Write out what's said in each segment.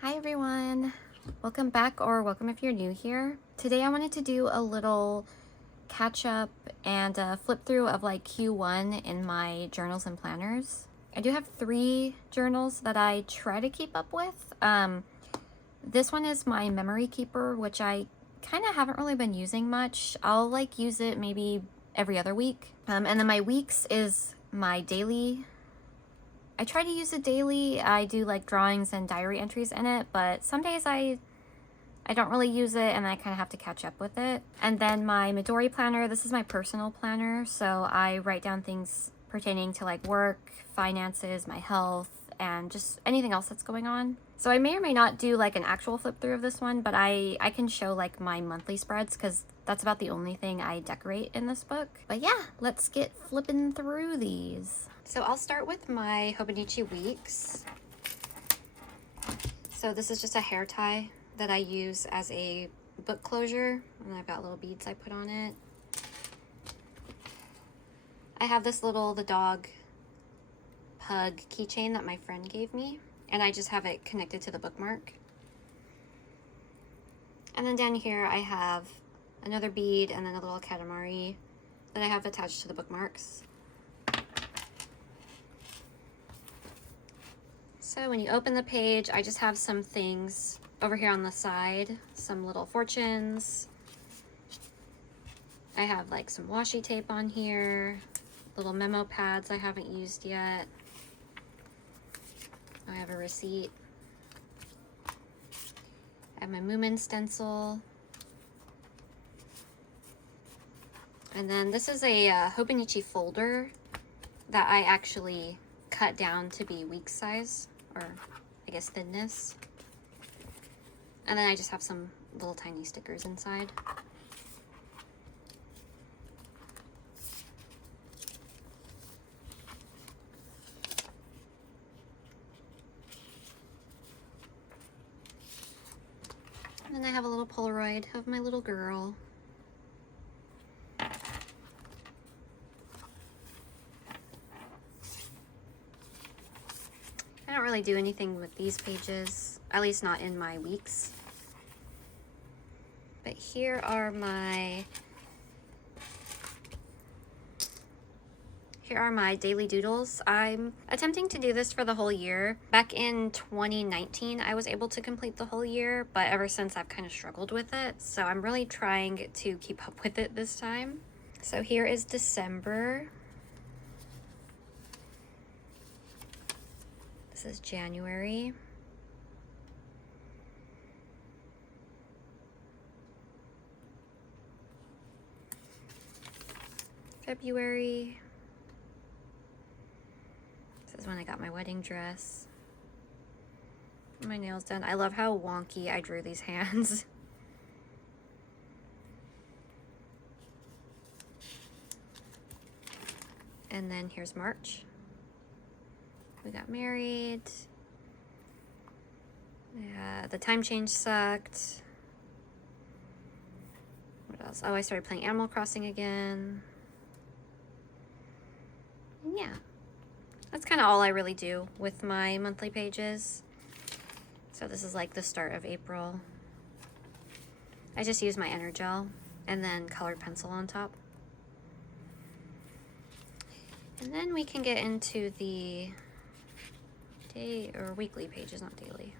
Hi everyone, welcome back, or welcome if you're new here. Today I wanted to do a little catch up and flip through of like Q1 in my journals and planners. I do have 3 journals that I try to keep up with. This one is my memory keeper, which I kind of haven't really been using much. I'll like use it maybe every other week. And then my weeks is my daily. I try to use it daily. I do like drawings and diary entries in it, but some days I don't really use it and I kind of have to catch up with it. And then my Midori planner, this is my personal planner, so I write down things pertaining to like work, finances, my health, and just anything else that's going on. So I may or may not do like an actual flip through of this one, but I can show like my monthly spreads because that's about the only thing I decorate in this book. But yeah, let's get flipping through these. So I'll start with my Hobonichi weeks. So this is just a hair tie that I use as a book closure, and I've got little beads I put on it. I have this little the dog pug keychain that my friend gave me, and I just have it connected to the bookmark. And then down here I have another bead and then a little katamari that I have attached to the bookmarks. So when you open the page, I just have some things over here on the side, some little fortunes. I have like some washi tape on here, little memo pads I haven't used yet. I have a receipt. I have my Moomin stencil. And then this is a Hobonichi folder that I actually cut down to be week size, or I guess thinness. And then I just have some little tiny stickers inside. And then I have a little Polaroid of my little girl. I don't really do anything with these pages, at least not in my weeks. But here are my daily doodles. I'm attempting to do this for the whole year. Back in 2019, I was able to complete the whole year, but ever since I've kind of struggled with it. So I'm really trying to keep up with it this time. So here is December. This is January. February. This is when I got my wedding dress. My nails done. I love how wonky I drew these hands. And then here's March. We got married. Yeah, the time change sucked. What else? Oh, I started playing Animal Crossing again. And yeah, that's kind of all I really do with my monthly pages. So this is like the start of April. I just use my Energel and then colored pencil on top. And then we can get into the day or weekly pages, not daily.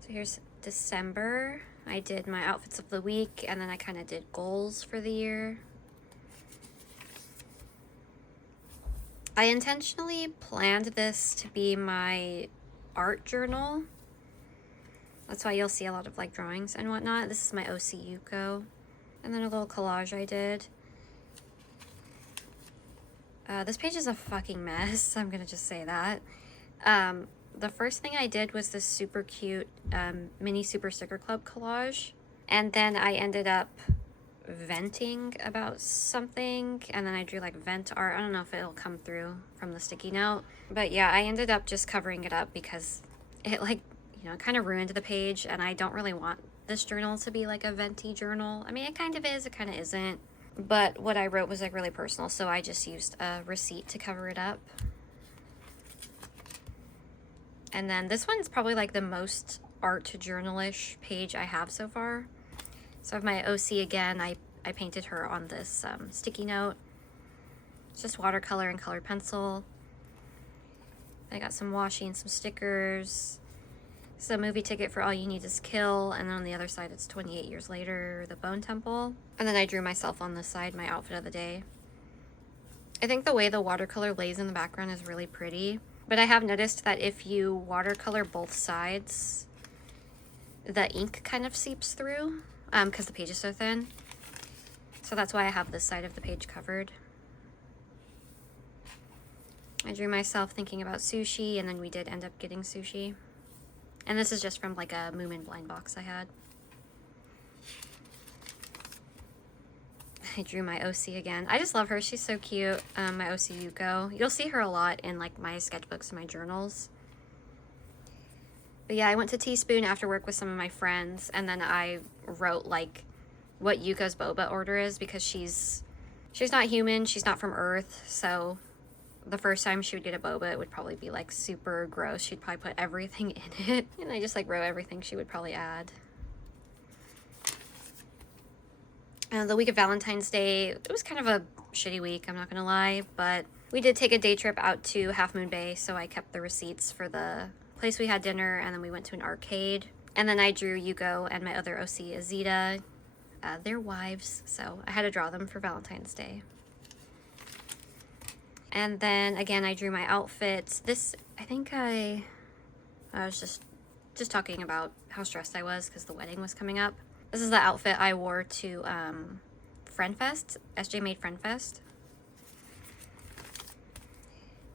So here's December. I did my outfits of the week, and then I kind of did goals for the year. I intentionally planned this to be my art journal. That's why you'll see a lot of like drawings and whatnot. This is my OC Yuko. And then a little collage I did. This page is a fucking mess. I'm gonna just say that. The first thing I did was this super cute mini Super Sticker Club collage. And then I ended up venting about something, and then I drew like vent art. I don't know if it'll come through from the sticky note. But yeah, I ended up just covering it up because it like, you know, kind of ruined the page, and I don't really want this journal to be like a venti journal. I mean, it kind of is, it kind of isn't. But what I wrote was like really personal, so I just used a receipt to cover it up. And then this one's probably like the most art journalish page I have so far. So I have my OC again. I painted her on this sticky note. It's just watercolor and colored pencil. I got some washi and some stickers. It's a movie ticket for All You Need Is Kill, and then on the other side it's 28 Years Later, The Bone Temple. And then I drew myself on this side, my outfit of the day. I think the way the watercolor lays in the background is really pretty, but I have noticed that if you watercolor both sides, the ink kind of seeps through because the page is so thin. So that's why I have this side of the page covered. I drew myself thinking about sushi, and then we did end up getting sushi. And this is just from like a Moomin blind box I had. I drew my OC again. I just love her. She's so cute. My OC Yuko. You'll see her a lot in like my sketchbooks and my journals. But yeah, I went to Teaspoon after work with some of my friends, and then I wrote like what Yuko's boba order is, because she's not human, she's not from Earth, so the first time she would get a boba, it would probably be like super gross. She'd probably put everything in it. And I just like wrote everything she would probably add. The week of Valentine's Day, it was kind of a shitty week, I'm not gonna lie, but we did take a day trip out to Half Moon Bay, so I kept the receipts for the place we had dinner, and then we went to an arcade. And then I drew Yuko and my other OC, Azita, their wives, so I had to draw them for Valentine's Day. And then again, I drew my outfits. This, I think I was just talking about how stressed I was because the wedding was coming up. This is the outfit I wore to Friendfest, SJ Made Friendfest.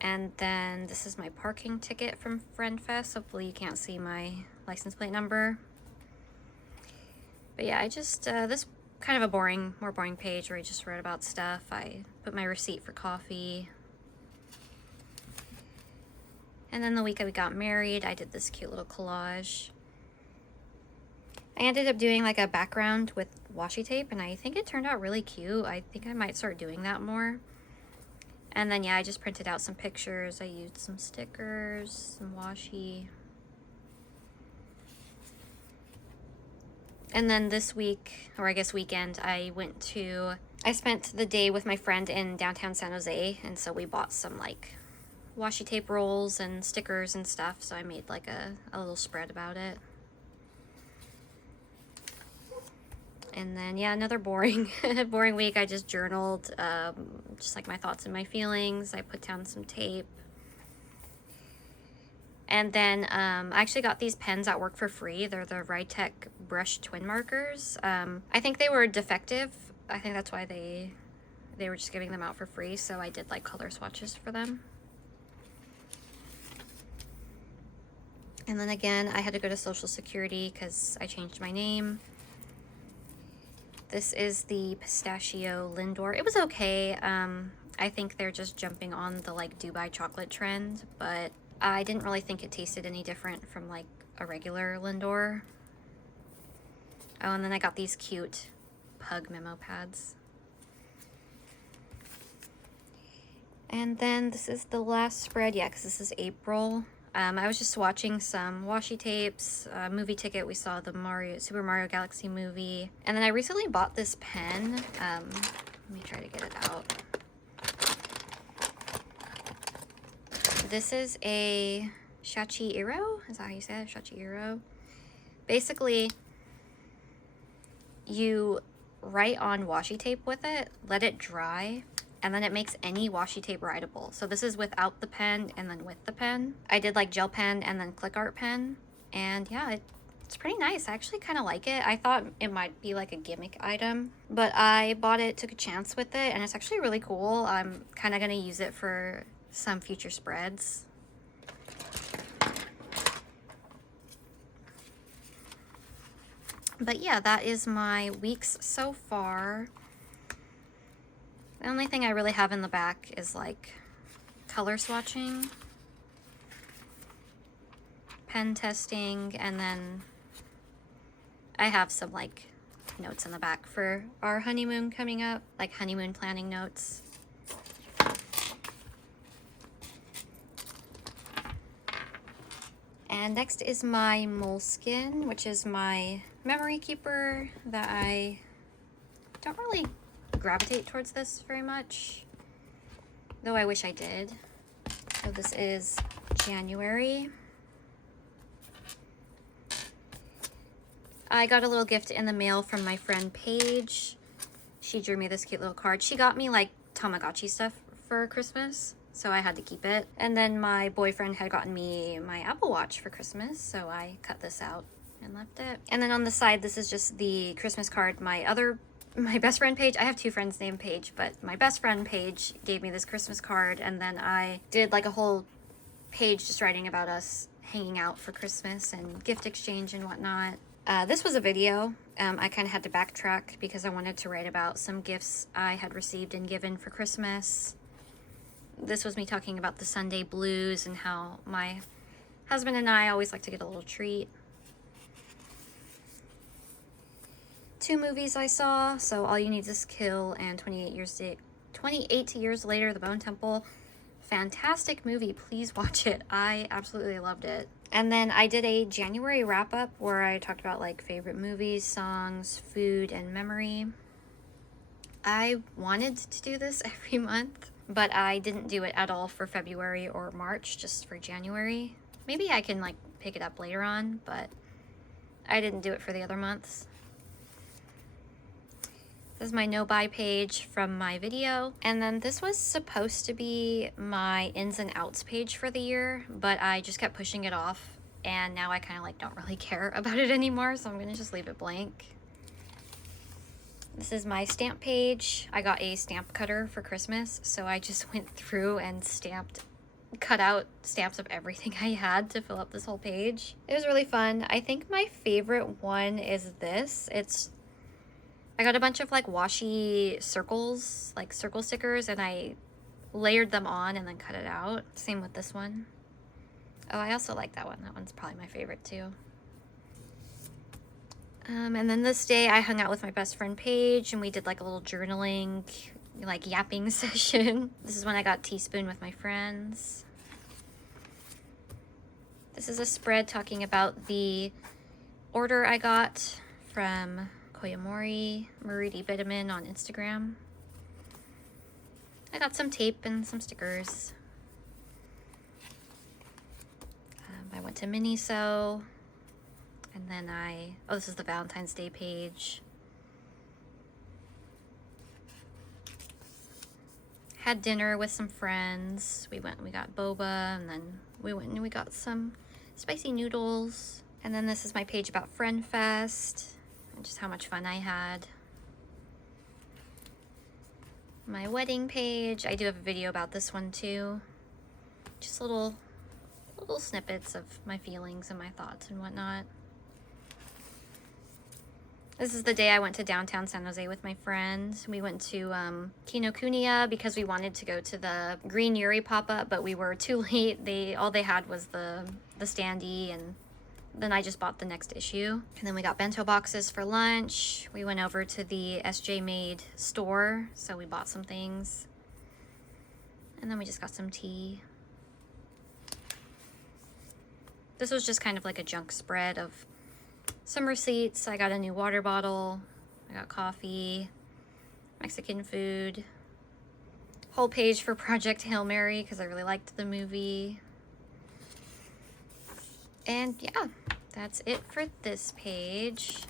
And then this is my parking ticket from Friendfest. Hopefully you can't see my license plate number. But yeah, I just, this kind of a more boring page where I just wrote about stuff. I put my receipt for coffee. And then the week we got married, I did this cute little collage. I ended up doing like a background with washi tape, and I think it turned out really cute. I think I might start doing that more. And then yeah, I just printed out some pictures. I used some stickers, some washi. And then this week, or I guess weekend, I spent the day with my friend in downtown San Jose, and so we bought some like washi tape rolls and stickers and stuff, so I made like a little spread about it. And then yeah, another boring week. I just journaled just like my thoughts and my feelings. I put down some tape. And then I actually got these pens at work for free. They're the Rydtech brush twin markers. I think they were defective. I think that's why they were just giving them out for free, so I did like color swatches for them. And then again, I had to go to Social Security because I changed my name. This is the pistachio Lindor. It was okay. I think they're just jumping on the like Dubai chocolate trend, but I didn't really think it tasted any different from like a regular Lindor. Oh, and then I got these cute pug memo pads. And then this is the last spread, yeah, because this is April. I was just watching some washi tapes, movie ticket. We saw the Super Mario Galaxy movie. And then I recently bought this pen. Let me try to get it out. This is a Shachi-iro? Is that how you say it? Shachi-iro? Basically, you write on washi tape with it, let it dry, and then it makes any washi tape writable. So this is without the pen and then with the pen. I did like gel pen and then click art pen. And yeah, it's pretty nice. I actually kind of like it. I thought it might be like a gimmick item, but I bought it, took a chance with it, and it's actually really cool. I'm kind of going to use it for some future spreads. But yeah, that is my weeks so far. The only thing I really have in the back is like color swatching, pen testing, and then I have some like notes in the back for our honeymoon coming up, like honeymoon planning notes. And next is my moleskin, which is my memory keeper that I don't really gravitate towards this very much, though I wish I did. So this is January. I got a little gift in the mail from my friend Paige. She drew me this cute little card. She got me like Tamagotchi stuff for Christmas, so I had to keep it. And then my boyfriend had gotten me my Apple Watch for Christmas, so I cut this out and left it. And then on the side, this is just the Christmas card my best friend Paige, I have two friends named Paige, but my best friend Paige gave me this Christmas card, and then I did like a whole page just writing about us hanging out for Christmas and gift exchange and whatnot. This was a video. I kind of had to backtrack because I wanted to write about some gifts I had received and given for Christmas. This was me talking about the Sunday blues and how my husband and I always like to get a little treat. 2 movies I saw, so All You Need Is Kill and 28 Years Later, The Bone Temple. Fantastic movie, please watch it. I absolutely loved it. And then I did a January wrap-up where I talked about like favorite movies, songs, food, and memory. I wanted to do this every month, but I didn't do it at all for February or March, just for January. Maybe I can like pick it up later on, but I didn't do it for the other months. This is my no-buy page from my video. And then this was supposed to be my ins and outs page for the year, but I just kept pushing it off. And now I kind of like don't really care about it anymore, so I'm gonna just leave it blank. This is my stamp page. I got a stamp cutter for Christmas, so I just went through and cut out stamps of everything I had to fill up this whole page. It was really fun. I think my favorite one is this. I got a bunch of like washi circles, like circle stickers, and I layered them on and then cut it out. Same with this one. Oh, I also like that one. That one's probably my favorite too. And then this day I hung out with my best friend Paige and we did like a little journaling, like yapping session. This is when I got teaspoon with my friends. This is a spread talking about the order I got from Koyamori Marudi Vitamin on Instagram. I got some tape and some stickers. I went to Miniso, and then oh, this is the Valentine's Day page. Had dinner with some friends. We went and we got boba, and then we went and we got some spicy noodles. And then this is my page about Friend Fest. And just how much fun I had. My wedding page, I do have a video about this one too. Just little snippets of my feelings and my thoughts and whatnot. This is the day I went to downtown San Jose with my friends. We went to Kinokuniya because we wanted to go to the Green Yuri pop-up, but we were too late. All they had was the standee, and then I just bought the next issue. And then we got bento boxes for lunch. We went over to the SJ Made store, so we bought some things. And then we just got some tea. This was just kind of like a junk spread of some receipts. I got a new water bottle. I got coffee, Mexican food. Whole page for Project Hail Mary because I really liked the movie. And yeah, that's it for this page.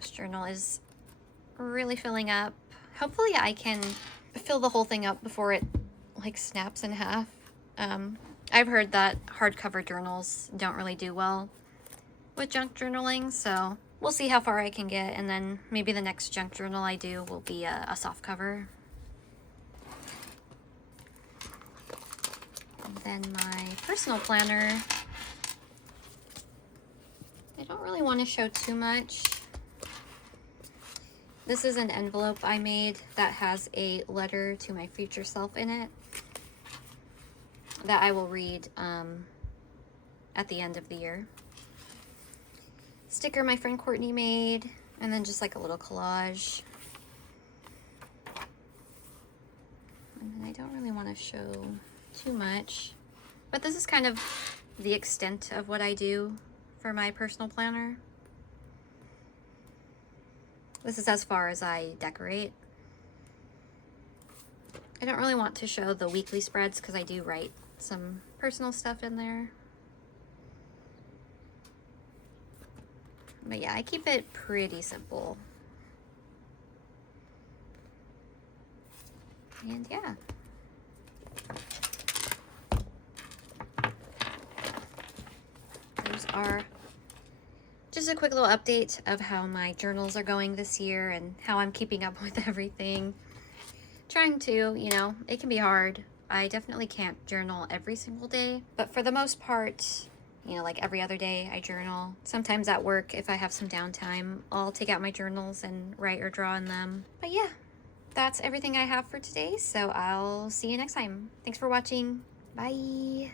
This journal is really filling up. Hopefully I can fill the whole thing up before it like snaps in half. I've heard that hardcover journals don't really do well with junk journaling, so we'll see how far I can get, and then maybe the next junk journal I do will be a soft cover. And then my personal planner. I don't really want to show too much. This is an envelope I made that has a letter to my future self in it that I will read at the end of the year. Sticker my friend Courtney made, and then just like a little collage. And then I don't really want to show too much. But this is kind of the extent of what I do for my personal planner. This is as far as I decorate. I don't really want to show the weekly spreads because I do write some personal stuff in there. But yeah, I keep it pretty simple. And yeah. Those are just a quick little update of how my journals are going this year and how I'm keeping up with everything. Trying to, you know, it can be hard. I definitely can't journal every single day, but for the most part, you know, like every other day I journal. Sometimes at work, if I have some downtime, I'll take out my journals and write or draw in them. But yeah, that's everything I have for today, so I'll see you next time. Thanks for watching. Bye.